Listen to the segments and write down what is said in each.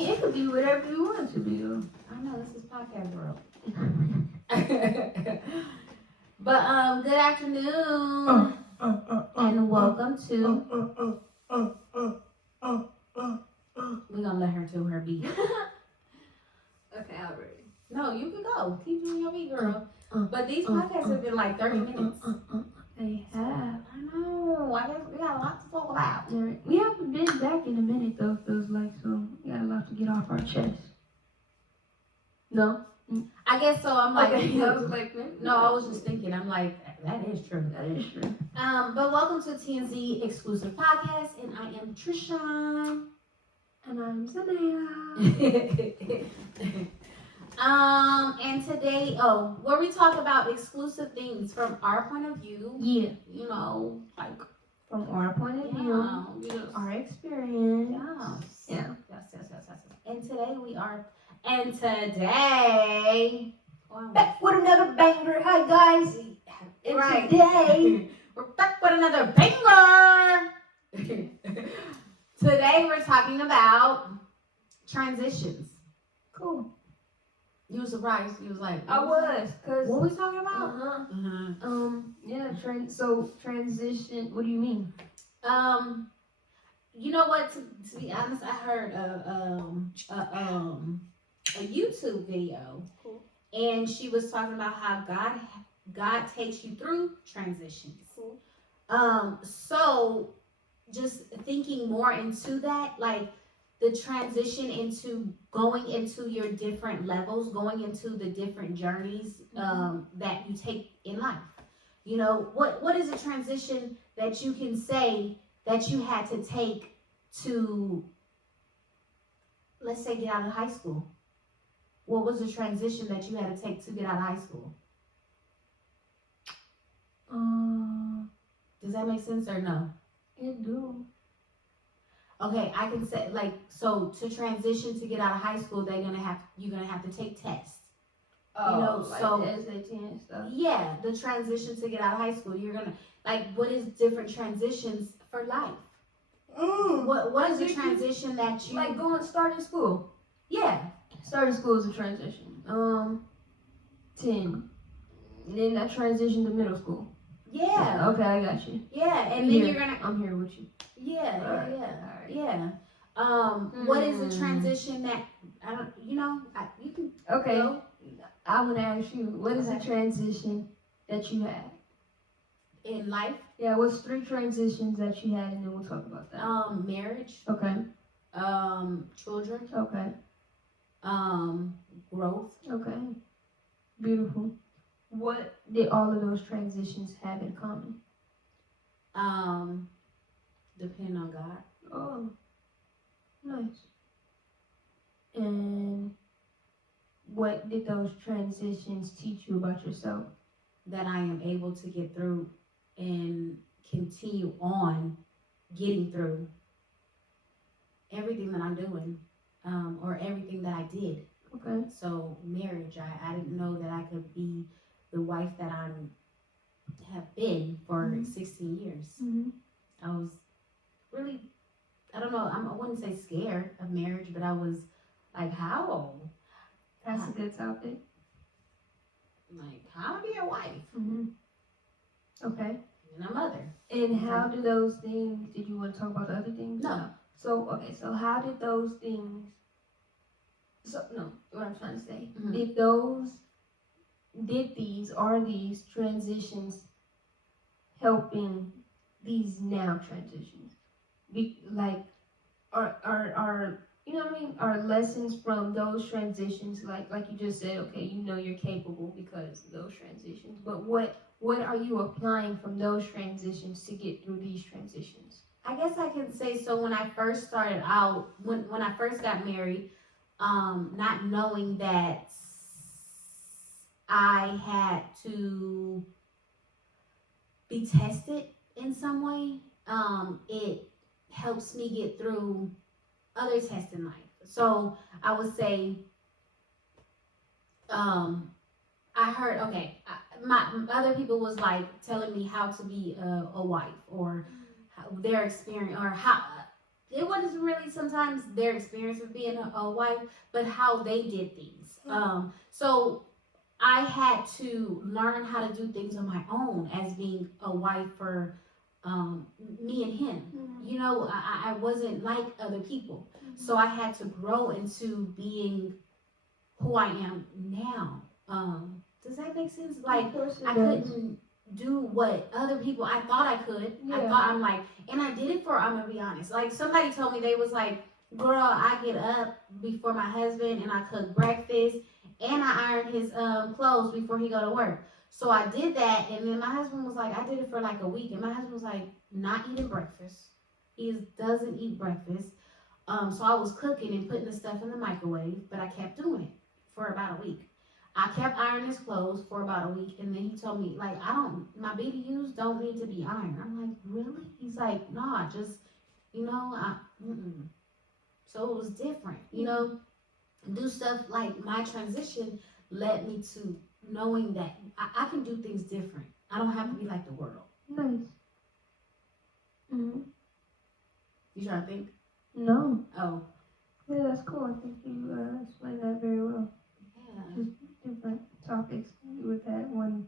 mean, it could be whatever you want it to be, though. I know, this is podcast world. But, good afternoon. And welcome to... We're gonna let her do her beat. Okay, I'm ready. No, you can go. Keep doing your beat, girl. But these podcasts have been like 30 minutes. They have. I know. I guess we got a lot to talk about. Yeah, we haven't been back in a minute, though, feels like, so we got a lot to get off our chest. No? I guess so. I'm like, Okay, I was like, no, I was just thinking. I'm like, that is true. That is true. But welcome to TNZ Exclusive Podcast, and I am Trisha. And I'm Zanaya. And today, where we talk about exclusive things from our point of view. Yeah. You know, like From our point of view, our experience. Yes. And today Back with another banger. Hi, guys. And today, we're back with another banger. Today we're talking about transitions. Cool. You were surprised. You was like, I was, cause what we talking about? Yeah. So transition. What do you mean? You know what? To be honest, I heard a YouTube video, Cool. and she was talking about how God takes you through transitions. Cool. So just thinking more into that, like the transition into going into your different levels, going into the different journeys that you take in life. You know, what is a transition that you can say that you had to take to, let's say, get out of high school? What was the transition that you had to take to get out of high school? Does that make sense or no? It do. Okay, I can say, like, so to transition to get out of high school, you're gonna have to take tests. Like so the SAT and stuff. Yeah, the transition to get out of high school, you're gonna, like, what is different transitions for life? What is the transition that you like starting school? Yeah, Starting school is a transition. 10. And then that transition to middle school. yeah, Okay, I got you. yeah, and then you're gonna I'm here with you. yeah. Alright. What is the transition that I don't? You can Okay. go. I want to ask you, what is the Okay. transition that you had? In life, Yeah, what's 3 transitions that you had, and then we'll talk about that. marriage, Okay. children, Okay. growth. Okay. Beautiful. What did all of those transitions have in common? Depend on God. Oh, nice. And what did those transitions teach you about yourself? That I am able to get through and continue on getting through everything that I'm doing, or everything that I did. Okay. So marriage, I didn't know that I could be the wife that I have been for 16 years. Mm-hmm. I was really, I don't know, I wouldn't say scared of marriage, but I was like, how? That's a good topic. Like, how to be a wife Mm-hmm. Okay. and a mother. And how do those things, did you want to talk about the other things? No. So how did those things, what I'm trying to say, are these transitions helping these now transitions? Are you know what I mean? Are lessons from those transitions, like you just said, okay, you know you're capable because of those transitions, but what are you applying from those transitions to get through these transitions? I guess I can say, so when I first started out, when I first got married, not knowing that I had to be tested in some way, it helps me get through other tests in life. So I would say, I heard, my other people was like telling me how to be a wife, or their experience, or it wasn't really sometimes their experience of being a wife, but how they did things. So I had to learn how to do things on my own as being a wife for me and him. You know, I wasn't like other people. So I had to grow into being who I am now. Does that make sense? Like, I couldn't do what other people, I thought I could. Yeah. I thought I'm like, and I did it for, I'm gonna be honest. Like, somebody told me, they was like, girl, I get up before my husband and I cook breakfast and I iron his clothes before he go to work. So I did that, and then my husband was like, I did it for like a week, and my husband was like, not eating breakfast. He doesn't eat breakfast. So I was cooking and putting the stuff in the microwave, but I kept doing it for about a week. I kept ironing his clothes for about a week, and then he told me, like, my BDUs don't need to be ironed. I'm like, really? He's like, nah, just, you know, So it was different, you know, do stuff like my transition led me to knowing that I can do things different. I don't have to be like the world. Nice. You trying to think? No. Oh. Yeah, that's cool. I think you explained that very well. Yeah. Just different topics with that one.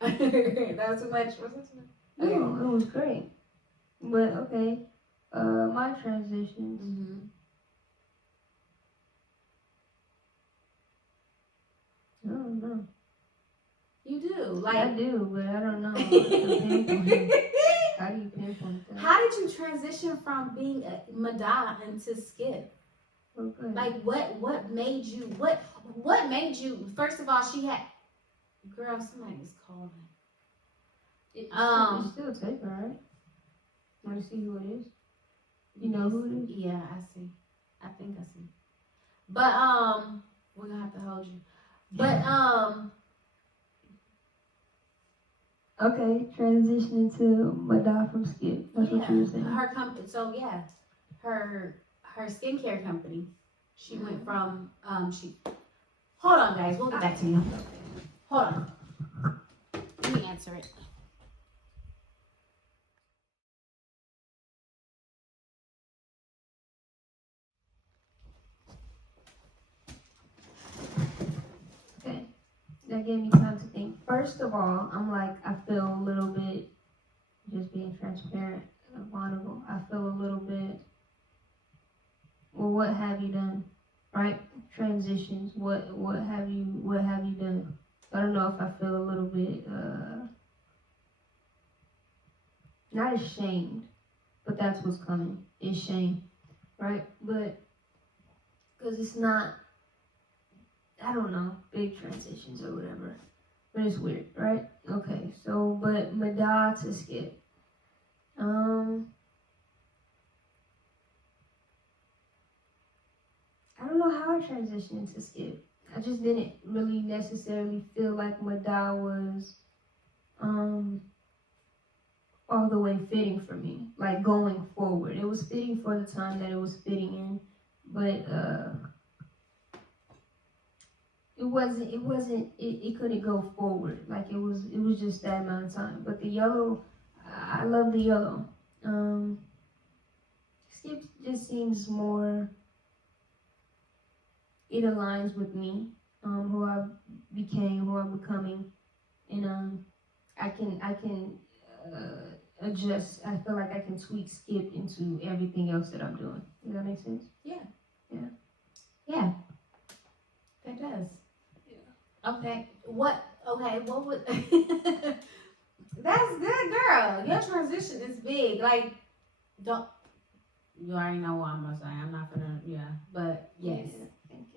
That was too much. Was it too much? Okay. No, it was great. But okay, my transitions. Mm-hmm. I don't know. You do, like I do, but I don't know. How do you pinpoint that? How did you transition from being a Madonna into Skip? Okay. Like what made you what made you? First of all, she had girl. Somebody was calling. You still take her, right? Want to see who it is? You know who it is? Yeah, I see. I think I see. But we're gonna have to hold you. But okay, transitioning to Madonna from Skip. That's what you were saying. Her company. So yeah, her skincare company. She went from she. Hold on, guys. We'll get back to you. Hold on. Let me answer it. Okay, that gave me time to think. First of all, I'm like, I feel a little bit, just being transparent, vulnerable. I feel a little bit. Well, what have you done? Right? Transitions. What have you done? I don't know if I feel a little bit not ashamed, but that's what's coming. Is shame, right? But because it's not, I don't know, big transitions or whatever. But it's weird, right? Okay, so but Madonna to Skip. I don't know how I transitioned into Skip. I just didn't really necessarily feel like Madonna was all the way fitting for me. Like going forward. It was fitting for the time that it was fitting in, but it couldn't go forward. Like it was just that amount of time. But the yellow, I love the yellow. Skip just seems more, it aligns with me, who I became, who I'm becoming, and I can adjust. I feel like I can tweak Skip into everything else that I'm doing. Does that make sense? Yeah. That does. Okay. What would that's good, girl. Your transition is big. Like, don't you already know what I'm gonna say. I'm not gonna but yes,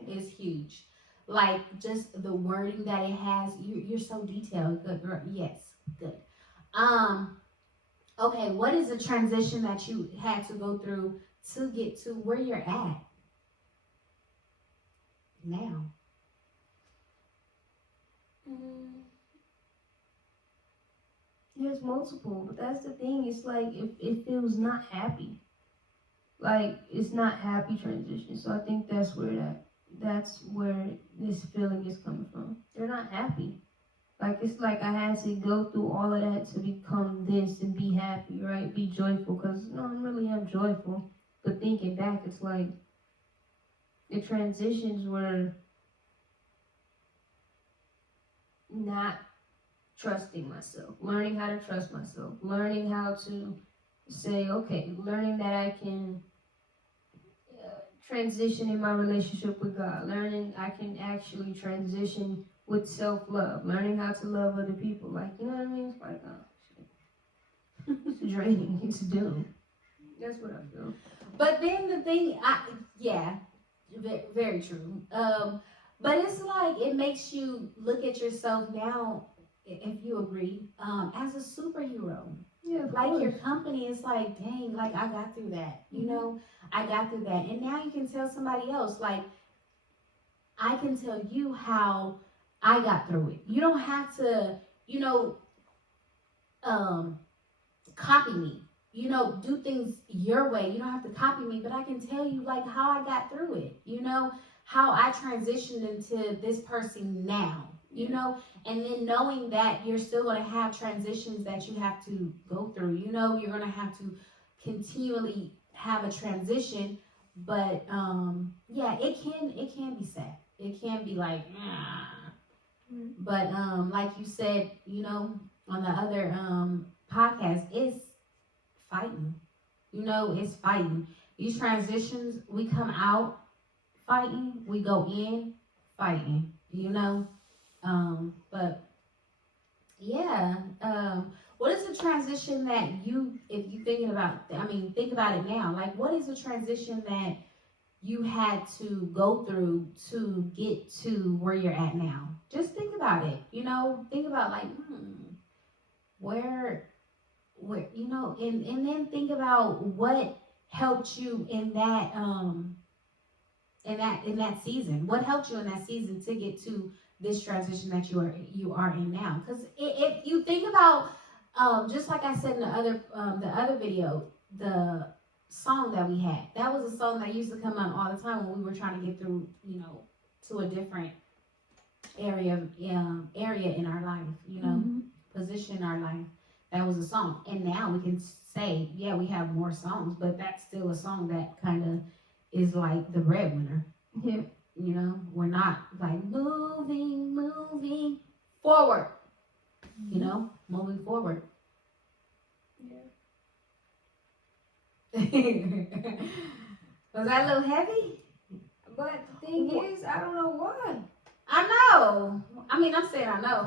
it's huge. Like just the wording that it has, you're so detailed. Good girl. Yes, good. Okay, what is the transition that you had to go through to get to where you're at now? There's multiple, but that's the thing. It's like it feels not happy. Like it's not happy transition. So I think that's where this feeling is coming from. They're not happy. Like it's like I had to go through all of that to become this and be happy, right? Be joyful, because no, I really am joyful. But thinking back, it's like the transitions were not trusting myself, learning how to trust myself, learning how to say, okay, learning that I can transition in my relationship with God, learning I can actually transition with self-love, learning how to love other people. Like, you know what I mean? It's like, oh, shit. It's draining. It's doom. That's what I feel. But then the thing, very true. But it's like it makes you look at yourself now, if you agree, as a superhero. Yeah, like your company is like, dang, like I got through that. You know, I got through that, and now you can tell somebody else. Like I can tell you how I got through it. You don't have to, copy me. Do things your way. You don't have to copy me, but I can tell you like how I got through it. How I transitioned into this person now. And then knowing that you're still going to have transitions that you have to go through. You're going to have to continually have a transition, but it can be sad. It can be like, but like you said, on the other podcast, it's fighting. It's fighting. These transitions, we come out fighting, we go in fighting. But yeah, what is the transition that if you thinking about, think about it now. Like, what is the transition that you had to go through to get to where you're at now? Just think about it. Think about like, where, and then think about what helped you in that season. What helped you in that season to get to this transition that you are in now? Because if you think about, just like I said in the other video, the song that we had, that was a song that used to come on all the time when we were trying to get through, to a different area in our life, position in our life. That was a song, and now we can say, yeah, we have more songs, but that's still a song that kind of is like the breadwinner. Yeah. We're not like moving forward. Moving forward. Yeah. Was that a little heavy? But the thing is, I don't know why. I know. I'm saying I know.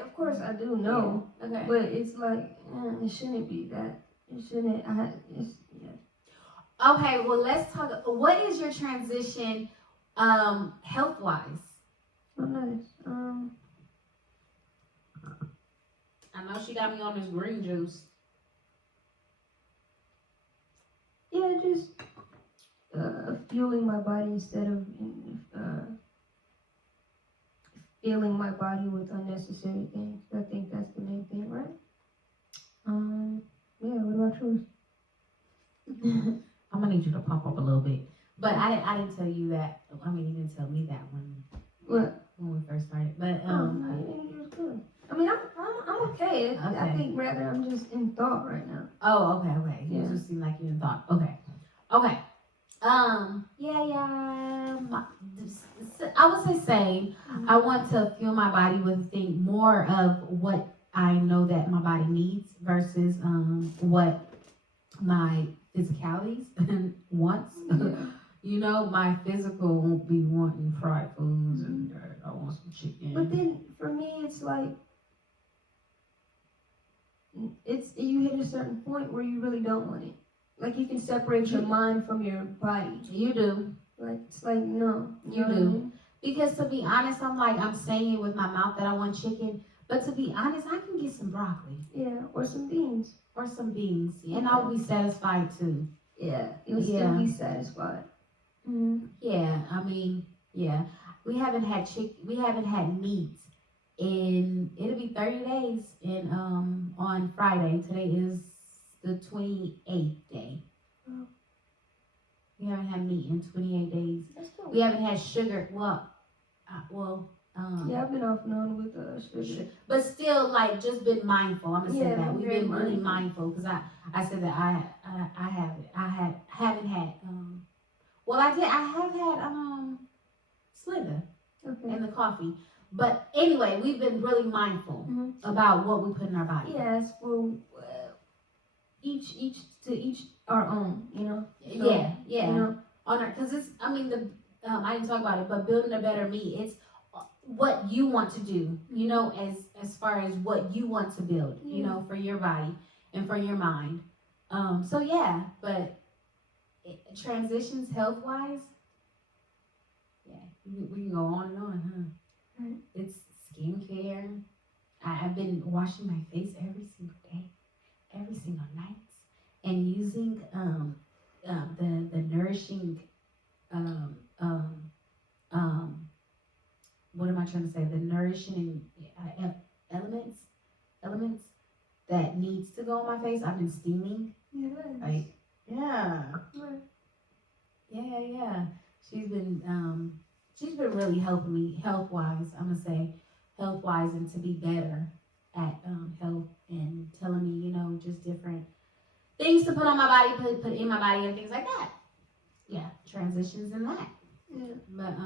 Of course I do know. Yeah. Okay. But it's like, it shouldn't be that. It shouldn't. Okay, well, let's talk. What is your transition, health-wise? Oh, nice. I know she got me on this green juice. Yeah, just fueling my body instead of filling my body with unnecessary things. I think that's the main thing, right? Yeah. What about yours? I'm gonna need you to pump up a little bit, but I didn't tell you that. You didn't tell me that when we first started. But you're good. I'm okay. I think rather I'm just in thought right now. Oh, okay. You just seem like you're in thought. Okay. I would say same. I want to fuel my body with more of what I know that my body needs versus what my physicalities wants. My physical won't be wanting fried foods and I want some chicken. But then for me, it's like you hit a certain point where you really don't want it. Like you can separate your mind from your body. You do. Like it's like no, you do. Because to be honest, I'm saying it with my mouth that I want chicken, but to be honest, I can get some broccoli. Yeah, or some beans. And I'll be satisfied too. Yeah, you'll still be satisfied. Mm-hmm. Yeah. We haven't had we haven't had meat in, it'll be 30 days on Friday. Today is the 28th day. Oh. We haven't had meat in 28 days. That's cool. We haven't had sugar. Yeah, I've been off and on with sugar. But still, like, just been mindful. I'm gonna say that we've very been really mindful because I said that haven't had well, I have had Slither in the coffee, but anyway, we've been really mindful about what we put in our body. Yes, well, each to each our own, you know. So, yeah. You know, On our, because it's, I mean, I didn't talk about it, but building a better me, it's what you want to do, you know, as far as what you want to build, you know, for your body and for your mind. So yeah, but transitions health wise, yeah, we can go on and on, huh? Right. It's skincare. I've been washing my face every single day, every single night, and using the nourishing what am I trying to say? The nourishing elements that needs to go on my face. I've been steaming. Yes. Like, yeah. Right. Yeah. She's been really helping me health wise. I'm gonna say health wise, and to be better at health, and telling me, you know, just different things to put on my body, put in my body, and things like that. Yeah, transitions in that. Yeah. But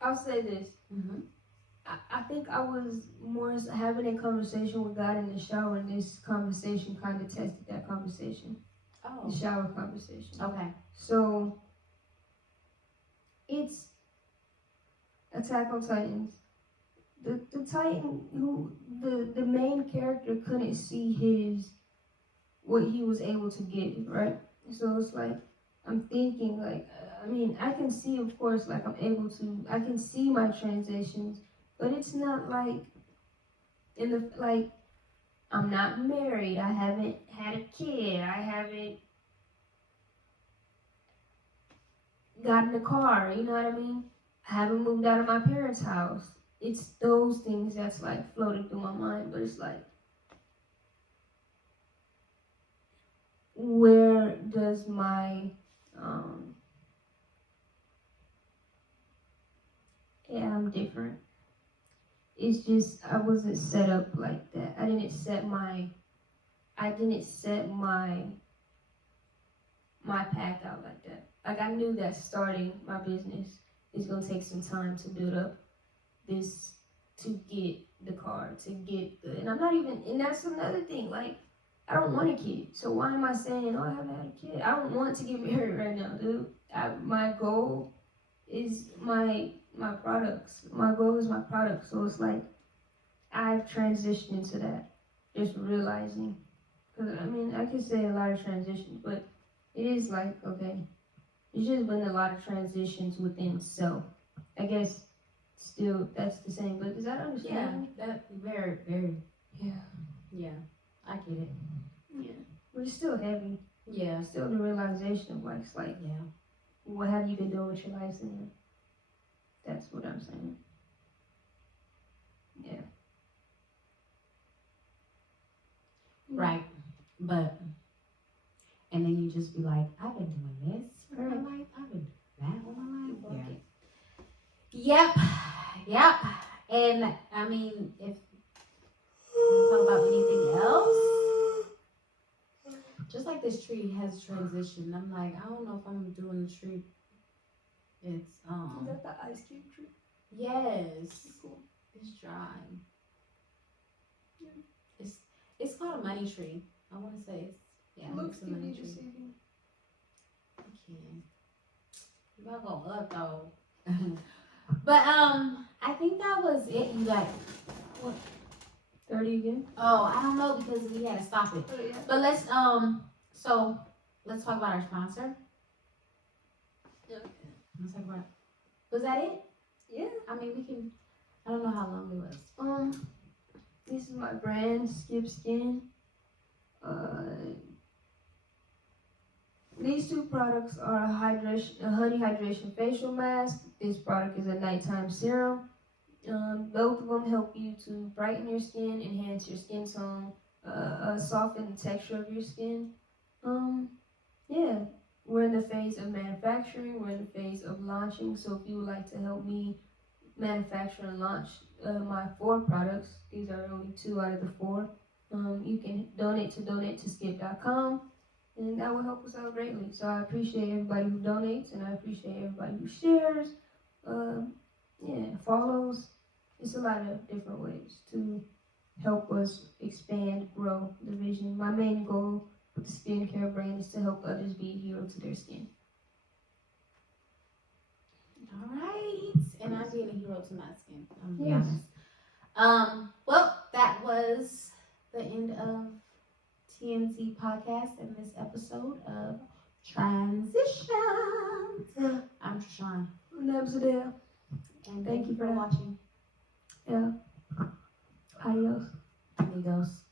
I'll say this. Mm-hmm. I think I was more having a conversation with God in the shower, and this conversation kind of tested that conversation. Oh. The shower conversation. Okay. So it's Attack on Titans. The Titan who the main character couldn't see what he was able to give, right? So it's like I'm thinking like I mean I can see, of course, like I can see my transitions, but it's not like I'm not married, I haven't had a kid, I haven't gotten a car, you know what I mean? I haven't moved out of my parents' house. It's those things that's like floating through my mind, but it's like, where does my I'm different. It's just I wasn't set up like that. I didn't set my path out like that. Like I knew that starting my business is gonna take some time to build up this, to get the car, to get the, and I'm not even, and that's another thing, like, I don't want a kid, so why am I saying, oh, I haven't had a kid? I don't want to get married right now, dude. My goal is my products. My goal is my product, so it's like, I've transitioned into that, just realizing, because, I mean, I could say a lot of transitions, but it is like, okay, it's just been a lot of transitions within self. I guess still that's the same, but does that understand? Yeah, that very, very. Yeah, I get it. yeah, but it's still heavy. Yeah, Still the realization of like, it's like, yeah. what have you been doing with your life since? That's what I'm saying. Yeah. Right, but and then you just be like, I've been doing this with my life. I've been doing that with my life. Yep. And I mean, if you talk about anything else, just like this tree has transitioned, I'm like, I don't know if I'm doing the tree. It's Is that the ice cube tree? Yes. Cool. It's dry. Yeah. It's called a money tree. I want to say Looks it's a money tree. deceiving. I can't. You gotta go up though. But I think that was it. You got what? 30 again? Oh, I don't know because we had to stop it. Oh, yeah. But let's talk about our sponsor. Okay. Let's talk about. Was that it? Yeah. I mean, we can. I don't know how long it was. This is my brand, Skip Skin. These two products are a honey hydration facial mask. This product is a nighttime serum. Both of them help you to brighten your skin, enhance your skin tone, soften the texture of your skin. Yeah, we're in the phase of manufacturing. We're in the phase of launching. So if you would like to help me manufacture and launch my 4 products. These are only 2 out of the 4. You can donate to skip.com, and that will help us out greatly. So I appreciate everybody who donates, and I appreciate everybody who shares, follows. It's a lot of different ways to help us expand, grow the vision. My main goal with the skincare brand is to help others be a hero to their skin. All right. And I'm being a hero to my skin. I'm being Yes. honest. Well, that was the end of TNZ Podcast and this episode of Transitions. I'm Trishan. Nabzadale. And thank you for watching. Yeah. Adios. Amigos.